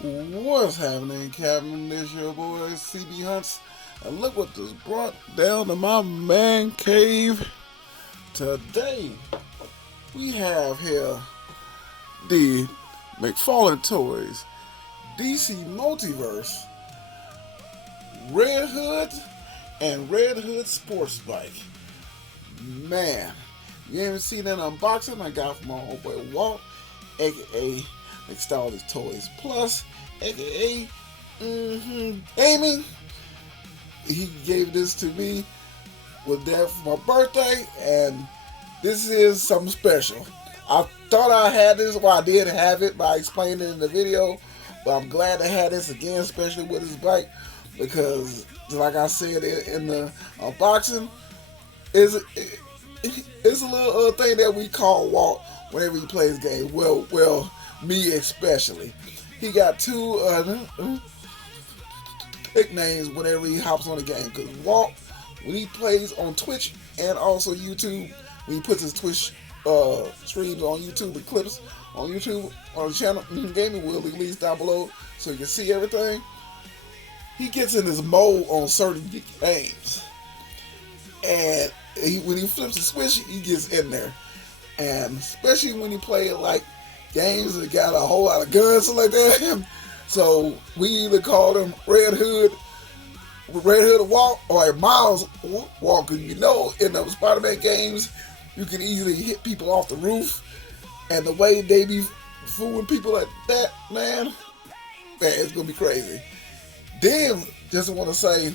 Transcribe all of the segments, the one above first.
What's happening, Captain? This your boy cbhunts, and look what just brought down to my man cave. Today we have here the Mcfarlane Toys DC Multiverse Red Hood and Red Hood Sports Bike. Man, you haven't seen that unboxing I got from my homeboy Walt, aka McStylist Toys Plus, aka Gaming. He gave this to me with that for my birthday, and this is something special. I thought I had this, well I did have it, but I explained it in the video, but I'm glad to have this again, especially with his bike, because like I said in the unboxing, it's a little thing that we call Walt whenever he plays games. Well, me especially. He got two nicknames whenever he hops on the game. Because Walt, when he plays on Twitch and also YouTube, when he puts his Twitch streams on YouTube and clips on YouTube on the channel, Gaming will be released down below so you can see everything. He gets in his mode on certain games. And when he flips the switch, he gets in there. And especially when he plays like games that got a whole lot of guns like that. So we either call him Red Hood Walt or Miles Walt, because you know in the Spider-Man games you can easily hit people off the roof, and the way they be fooling people like that, man, it's gonna be crazy. Then just want to say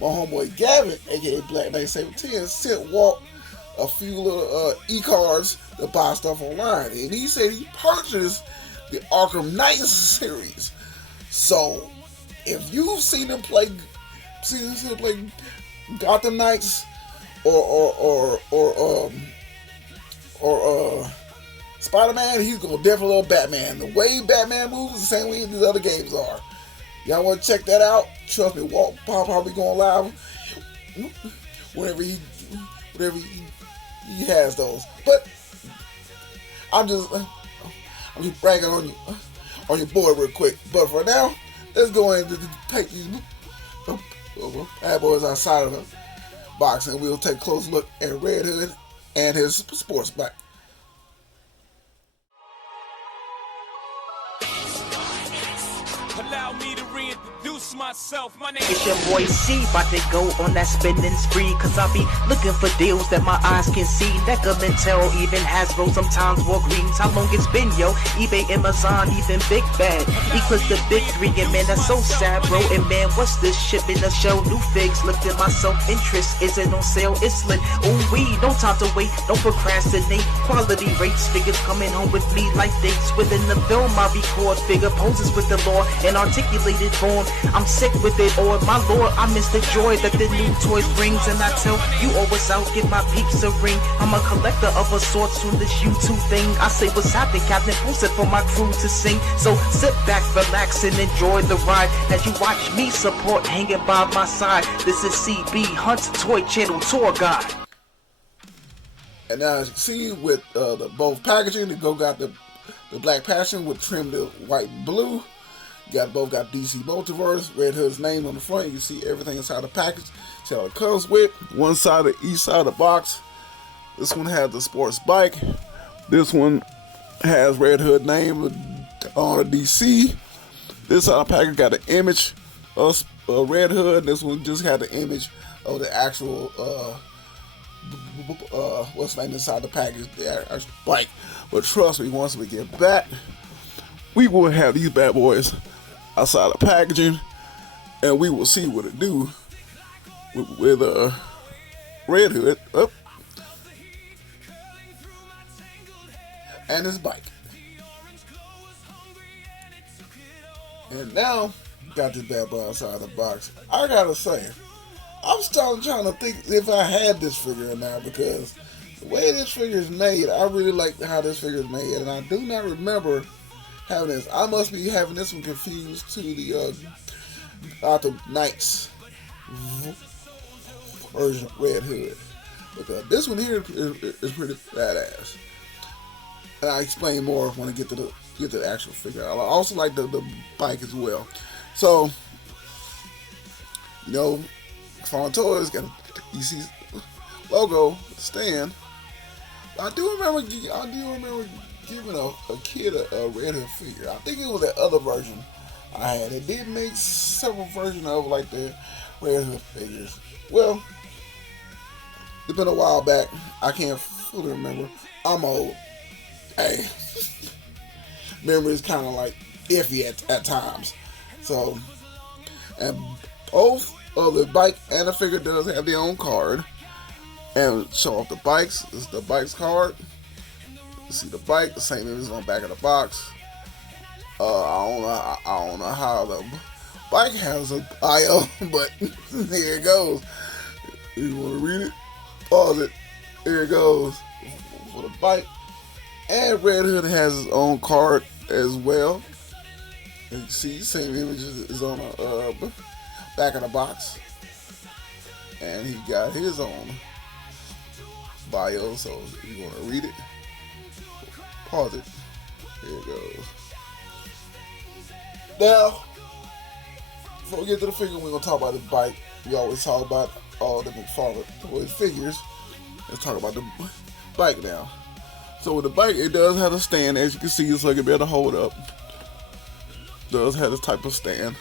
my homeboy Gavin, aka Black Knight 17, sent Walt a few little e-cards to buy stuff online, and he said he purchased the Arkham Knight series. So if you've seen him play Gotham Knights or Spider-Man, he's gonna definitely love Batman. The way Batman moves is the same way these other games are. Y'all want to check that out? Trust me, Walt probably going live whenever he has those. But I'm just bragging on your boy real quick. But for now, let's go ahead and take these bad boys outside of the box, and we'll take a close look at Red Hood and his sports bike. Allow me to reintroduce myself. My name It's your boy C, about to go on that spending spree. Cause I be looking for deals that my eyes can see. Neckermantel, even Hasbro, sometimes Walgreens. How long it's been, yo? eBay, Amazon, even Big Bad. Eclipse the big three, and man, that's so sad, bro. And man, what's this shit in the show? New figs, looked at my self-interest. Is it on sale? It's lit. Ooh, wee, no time to wait, don't procrastinate. Quality rates, figures coming home with me like dates. Within the film, I record figure poses with the law and articulated form. I'm sick with it, or my lord, I miss the joy that the new toys brings. And I tell you always out, give my peeps a ring. I'm a collector of a sorts from this YouTube thing. I say what's happening, Captain, post it for my crew to sing. So sit back, relax, and enjoy the ride as you watch me support hanging by my side. This is CB Hunt's Toy Channel Tour Guide. And now as you see with the both packaging, the got the black passion with trimmed the white and blue. Both got DC Multiverse, Red Hood's name on the front. You see everything inside the package. See how it comes with. One side of each side of the box. This one has the sports bike. This one has Red Hood name on the DC. This side of the package got an image of Red Hood. This one just had the image of the actual what's the name inside the package, the actual bike. But trust me, once we get back, we will have these bad boys outside the packaging, and we will see what it do with Red Hood up and his bike. And now got this bad boy outside the box. I gotta say, I'm still trying to think if I had this figure now, because the way this figure is made, I really like how this figure is made, and I do not remember having this. I must be having this one confused to the Gotham Knights version of Red Hood, because this one here is pretty badass. And I'll explain more when I get to the get the actual figure. I also like the bike as well. So, you know, Mcfarlane Toys got a EC logo stand. I do remember giving a kid a Red Hood figure. I think it was that other version I had. It did make several versions of like the Red Hood figures. Well, it's been a while back. I can't fully remember. I'm old. Hey, memory is kind of like iffy at times. So, and both of the bike and the figure does have their own card. And show off the bikes. This is the bike's card. You see the bike, the same image on the back of the box. I don't know how the bike has a bio, but here it goes. You want to read it? Pause it. Here it goes for the bike. And Red Hood has his own card as well. And you see, same image is on the back of the box. And he got his own bio, so if you want to read it, pause it. Here it goes. Now, before we get to the figure, we're going to talk about the bike. We always talk about all the Mcfarlane Toys figures. Let's talk about the bike now. So with the bike, it does have a stand, as you can see, so it can be able to hold up. It does have this type of stand.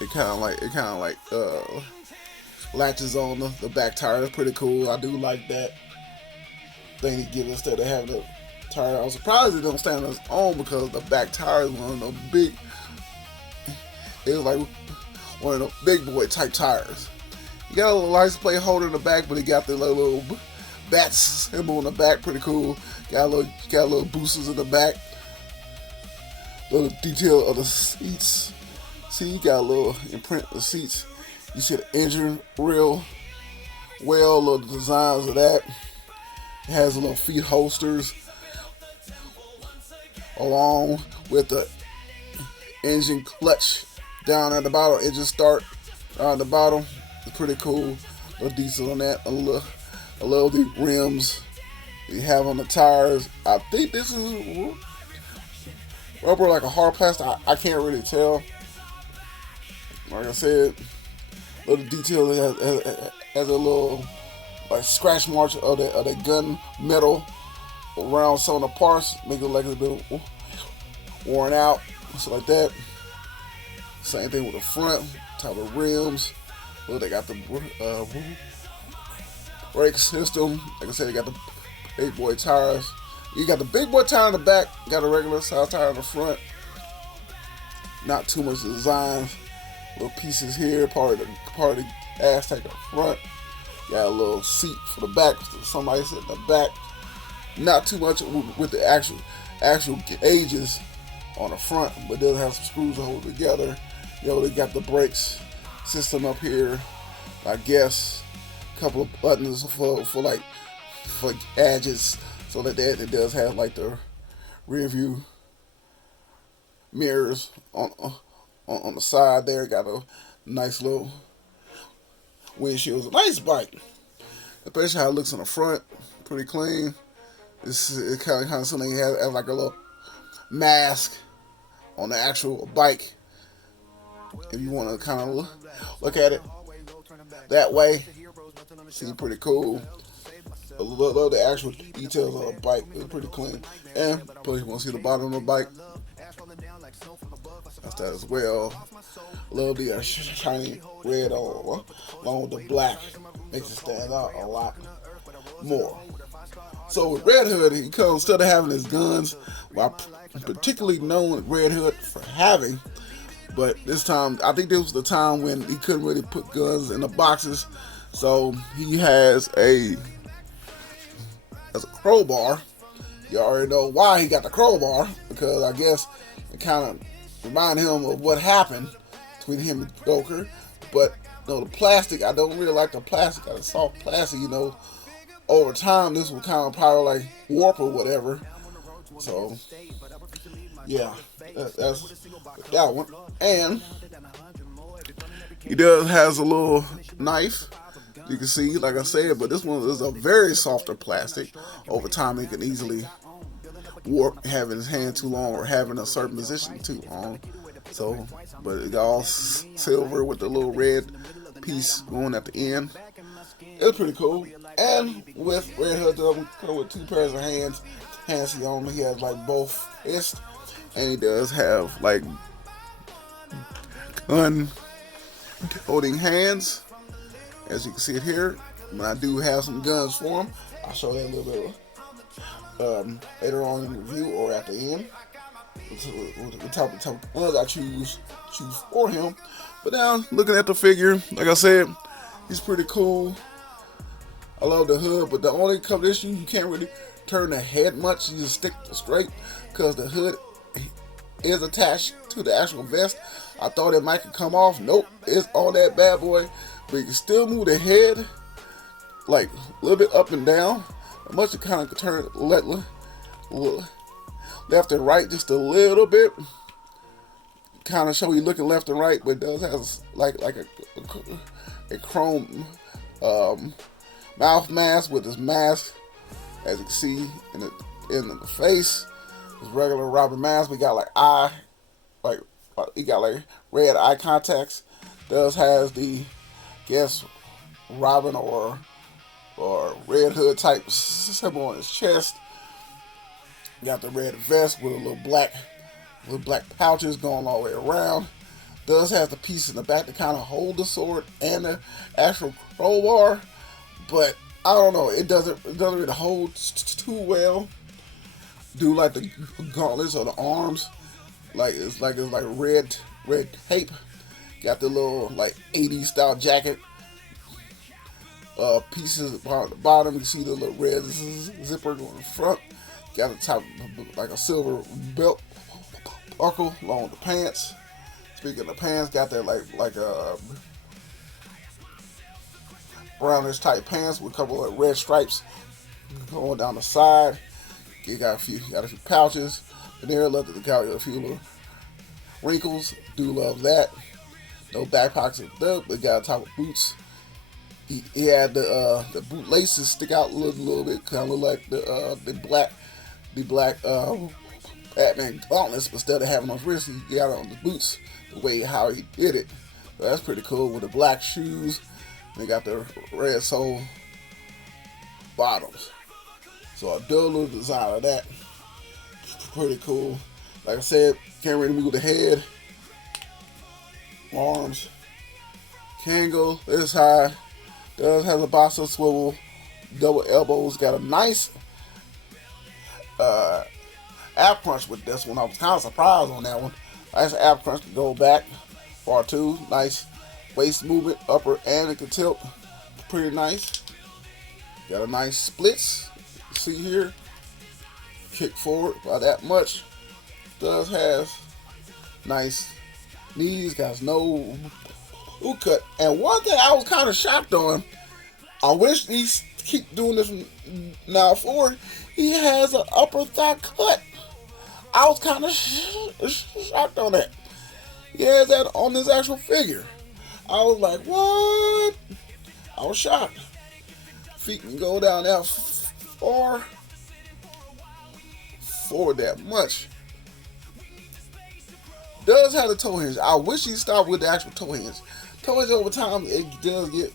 It kind of like latches on the back tire. That's pretty cool. I do like that thing to give instead of having the tire. I was surprised it don't stand on its own because the back tire is one of the big. It was like one of the big boy type tires. You got a little license plate holder in the back, but it got the little bat symbol in the back. Pretty cool. Got a little boosters in the back. Little detail of the seats. See, you got a little imprint of the seats. You see the engine real well, little designs of that. It has a little feet holsters along with the engine clutch down at the bottom. Engine start down at the bottom. It's pretty cool. Little detail on that. A little the rims you have on the tires. I think this is rubber, like a hard plastic. I can't really tell. Like I said, little detail has a little like scratch marks of the gun metal around some of the parts, make it look like it's been worn out, stuff like that. Same thing with the front, type of rims. Look, they got the brake system. Like I said, they got the big boy tires. You got the big boy tire in the back, got a regular size tire in the front. Not too much design. Little pieces here, part of the ass tank up front. Got a little seat for the back. Somebody sit in the back. Not too much with the actual gauges on the front, but does have some screws to hold together. You know, they got the brakes system up here. I guess a couple of buttons for edges, so that it does have like the rear view mirrors on the side there. Got a nice little windshield. It's a nice bike, especially how it looks on the front. Pretty clean. It kind of something you have like a little mask on the actual bike. If you want to kind of look at it that way, see, pretty cool. A little of the actual details of the bike is pretty clean. And plus, you want to see the bottom of the bike. That's that as well. A little bit of shiny red along with the black makes it stand out a lot more. So with Red Hood, he comes instead of having his guns, while particularly known Red Hood for having. But this time, I think this was the time when he couldn't really put guns in the boxes. So he has a crowbar. You already know why he got the crowbar, because I guess it kind of reminded him of what happened between him and Joker. But you know, the plastic, I don't really like the plastic. Got a soft plastic, you know. Over time, this will kind of probably like warp or whatever. So yeah, that's that one. And he has a little knife. You can see, like I said, but this one is a very softer plastic. Over time, it can easily warp, having his hand too long, or having a certain position too long. So, but it got all silver with the little red piece going at the end. It was pretty cool. And with Red Hood, come with 2 pairs of hands. Hands he only has like both fists, and he does have like gun holding hands, as you can see it here. But I do have some guns for him. I'll show that a little bit later on in the review or at the end. The type of ones I choose for him. But now looking at the figure, like I said, he's pretty cool. I love the hood, but the only couple issues, you can't really turn the head much. You just stick straight because the hood is attached to the actual vest. I thought it might come off. Nope, it's on that bad boy. But you can still move the head like a little bit up and down. Much to kind of turn left and right just a little bit. Kind of show you looking left and right, but it does have like a chrome mouth mask with his mask, as you can see in the face. His regular Robin mask. We got he got like red eye contacts. Does has the Robin or Red Hood type symbol on his chest. Got the red vest with a little black pouches going all the way around. Does have the piece in the back to kind of hold the sword and the actual crowbar, but I don't know. It doesn't really hold too well. Do like the gauntlets or the arms, it's like red tape. Got the little like 80s style jacket. Pieces on the bottom. You see the little red zipper going in front. Got the top like a silver belt buckle along with the pants. Speaking of the pants, got that like a brownish type pants with a couple of red stripes going down the side. You got a few pouches. And there, got a few little wrinkles. Do love that. No back pockets, but got a top of boots. He had the boot laces stick out a little bit, kind of look like the black Batman gauntlets, but instead of having on his wrists, he got on the boots the way how he did it. So that's pretty cool with the black shoes. They got the red sole bottoms. So I do a little design of that. Pretty cool. Like I said, can't really move the head, arms. Can't go this high. Does have a box swivel, double elbows. Got a nice ab crunch with this one. I was kind of surprised on that one. Nice ab crunch to go back. Part 2. Nice waist movement, upper and it can tilt. Pretty nice. Got a nice splits. See here. Kick forward by that much. Does has nice knees. Got no boot cut. And one thing I was kind of shocked on, I wish he keep doing this now forward. He has an upper thigh cut. I was kind of shocked on that. He has that on his actual figure. I was like, what? I was shocked. Feet can go down that far. Forward that much. Does have the toe hinge. I wish he stopped with the actual toe hinge. Toe hinge over time, it does get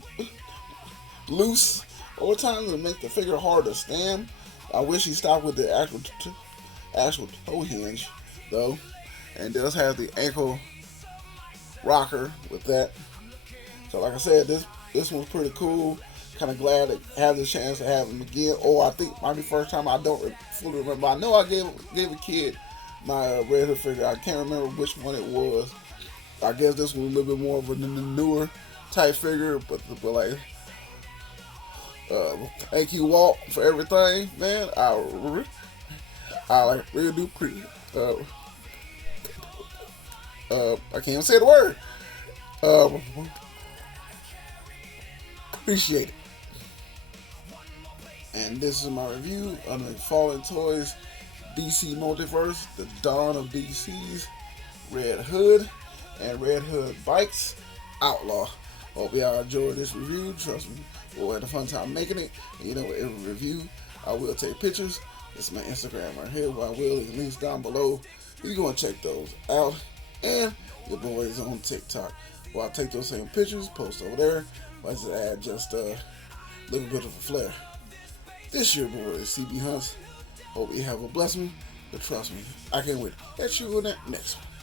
loose. Over time, it make the figure hard to stand. I wish he stopped with the actual toe hinge, though. And does have the ankle rocker with that. So like I said, this one's pretty cool. Kind of glad to have the chance to have him again. Or I think might be the first time. I don't fully remember. I know I gave a kid my Red Hood figure. I can't remember which one it was. I guess this one was a little bit more of a newer type figure, but like, thank you, Walt, for everything, man. I like really do I can't even say the word. Appreciate it. And this is my review of the Mcfarlane Toys DC Multiverse, the Dawn of DC's Red Hood and Red Hood Bikes Outlaw. Hope y'all enjoyed this review. Trust me, we'll have a fun time making it. And you know, every review, I will take pictures It's my Instagram right here, where I will leave links down below. You go and check those out. And your boy is on TikTok, where I take those same pictures, post over there. I just add just a little bit of a flair. This your boy is CB Hunts. Hope you have a blessed one. But trust me, I can't wait to catch you on that next one.